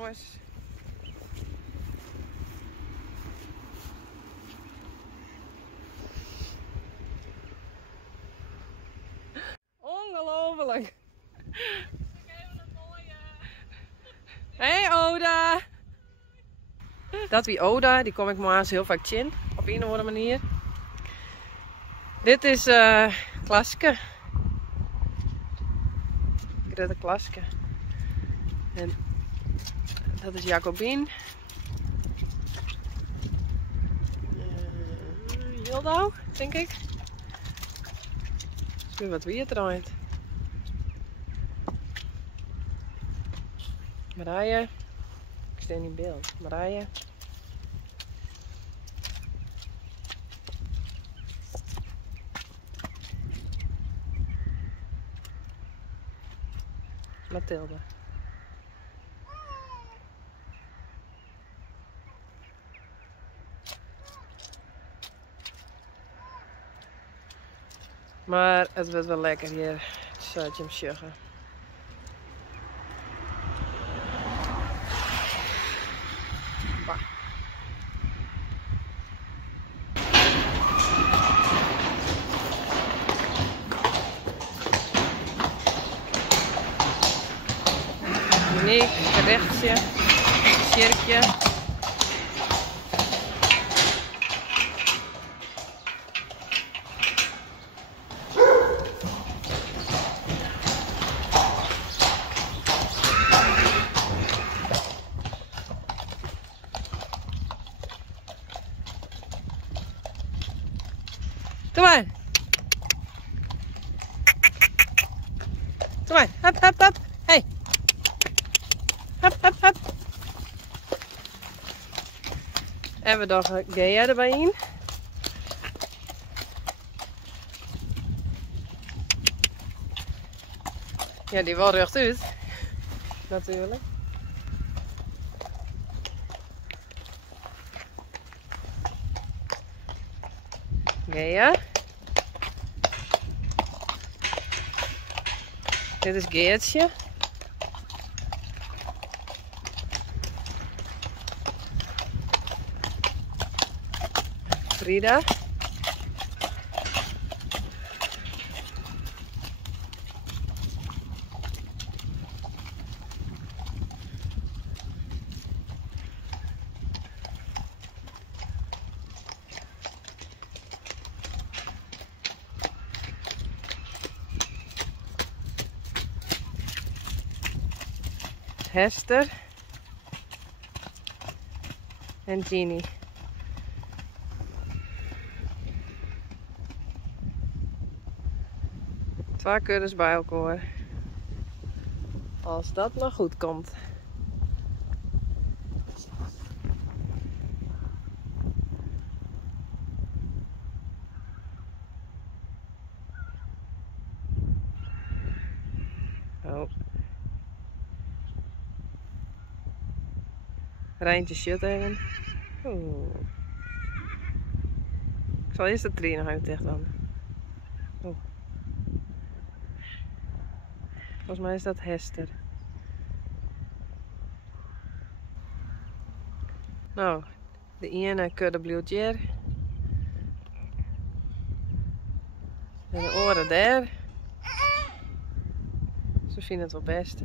jongens. Ongelooflijk. Hey Oda. Dat wie Oda, die kom ik maar heel vaak in op een of andere manier. Dit is Klaske. Grete Klaske. En dat is Jacobien. Hildau, denk ik. Nu wat weer draait. Marije. Ik sta in beeld. Marije. Mathilde. Maar het wordt wel lekker hier. Zou je hem zeggen. Uniek, gerechtje, cirkje. Kom maar. Kom maar. Hup, hup, hup. Hey. Hup, hup, hup. En we dachten Gea erbij in. Ja, die wel rechtuit. Natuurlijk. Gea. Dit is Geertje. Frida. Hester en Jeannie. Twee kuddes bij elkaar. Als dat nog goed komt. Oh. Rijntje shit even. Oeh. Ik zal eerst de tree nog even dicht doen. Oh. Volgens mij is dat Hester. Nou, de ene kudde blijft hier. En de oren daar. Ze vinden het wel best.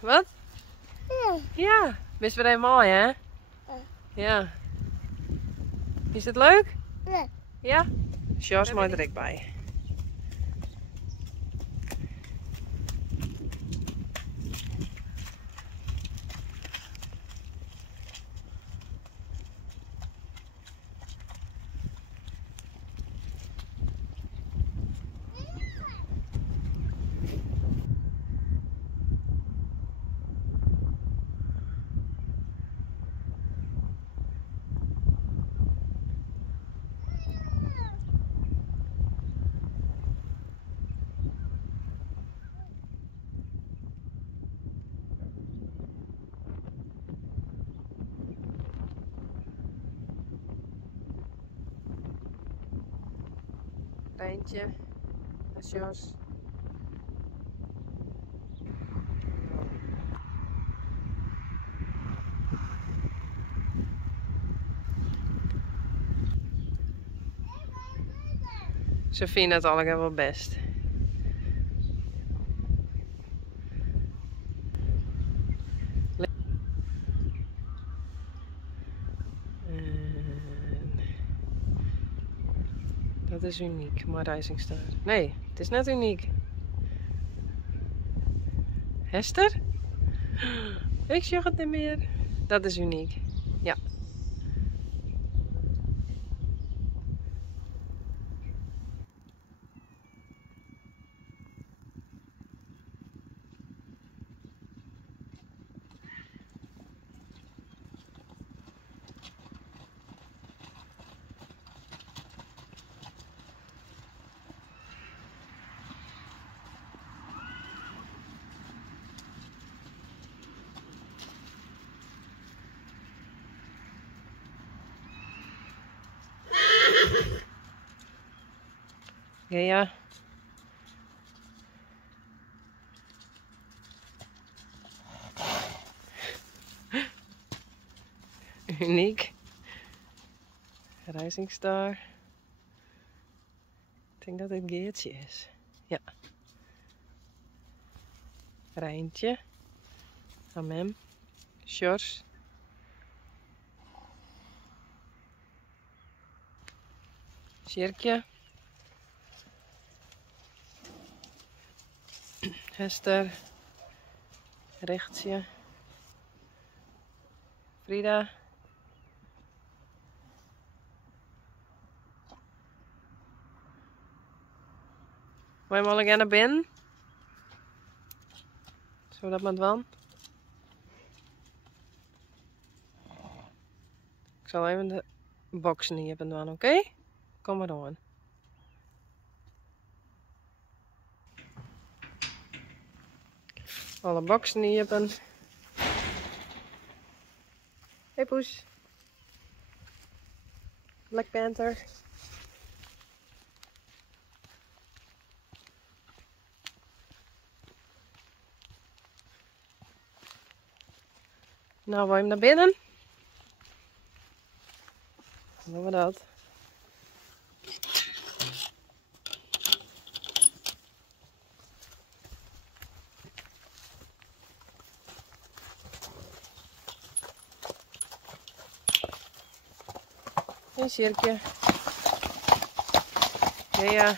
Wat? Ja, best wel een mooi hè? Ja. Is het leuk? Ja? Sjors mooi er ik bij. Rijntje. Dat is Jos. Ze vinden het allemaal wel best. Dat is uniek, maar Rising Star. Nee, het is net uniek. Hester? Ik zeg het niet meer. Dat is uniek. Ja. Ja. Uniek. Rising Star. Ik denk dat het Geertje is. Ja. Rijntje. Amem. Sjors. Sjerkje. Hester. Rechtsje. Frida. Wil je hem al naar binnen? Zodat maar dan. Ik zal even de boxen hier hebben dan, oké? Kom maar door. Alle boxen hier hebben. Hey poes. Black Panther. Nou, wil je hem naar binnen? Dan doen we dat. Een cirkje. Ja.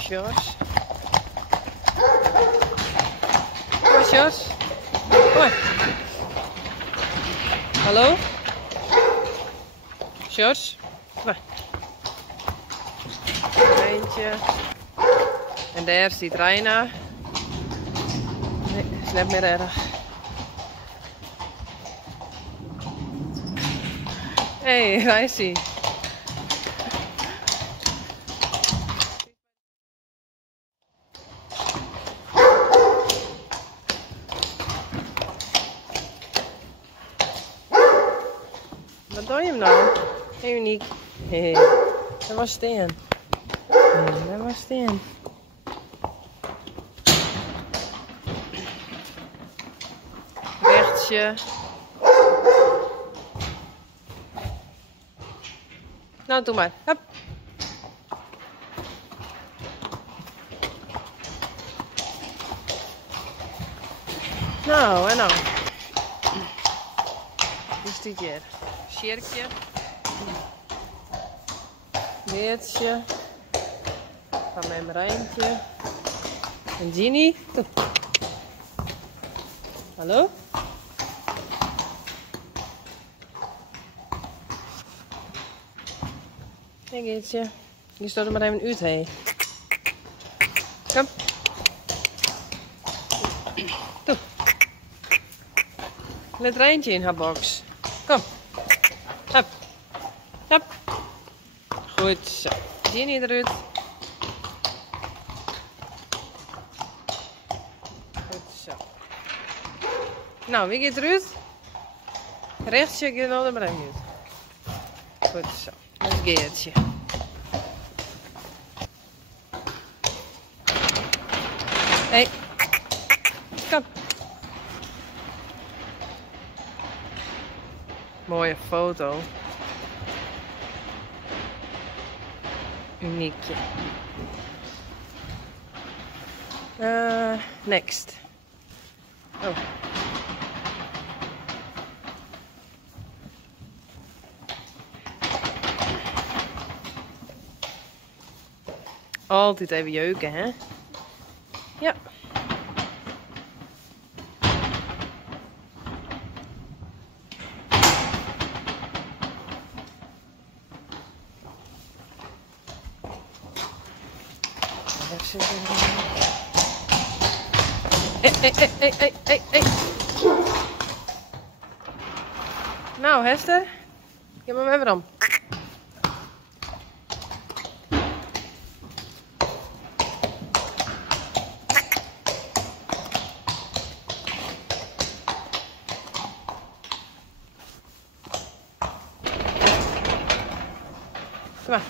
Sjors. Hoi Sjors. Hoi. Hallo? Sjors. Waar? Eentje. En daar zit Reina. Nee, is net meer erg. Hé, hey, daar is hij. Wat doe je hem nou? Hey, uniek. Hey, daar was Steen. Daar was Steen. Rechtsje. Nou, doe maar. Hup. Nou, en dan. Is dit hier? Sjerkje. Beertje. Van mijn Rijntje. En Ginny. Hallo? Hey Geertje. Je stoot er maar even uit heen. Kom. Doe. Let Rijntje in haar box. Kom. Hup. Hup. Goed zo. Ginny eruit. Nou, wie gaat eruit? Rechtsje gaat naar de breng uit. Goed zo. Dat is Geertje. Hé. Kom. Mooie foto. Uniekje. Next. Oh. Altijd even jeuken, hè? Ja. Hey. Nou, Hester. Geef hem even om. Kom maar.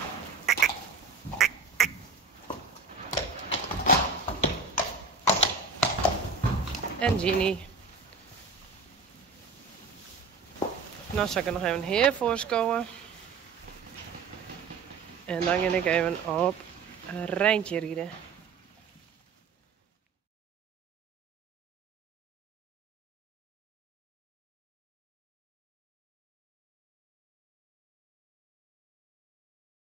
En Ginny. Nou zal ik er nog even hier voorschouwen. En dan ga ik even op een Rijntje rijden.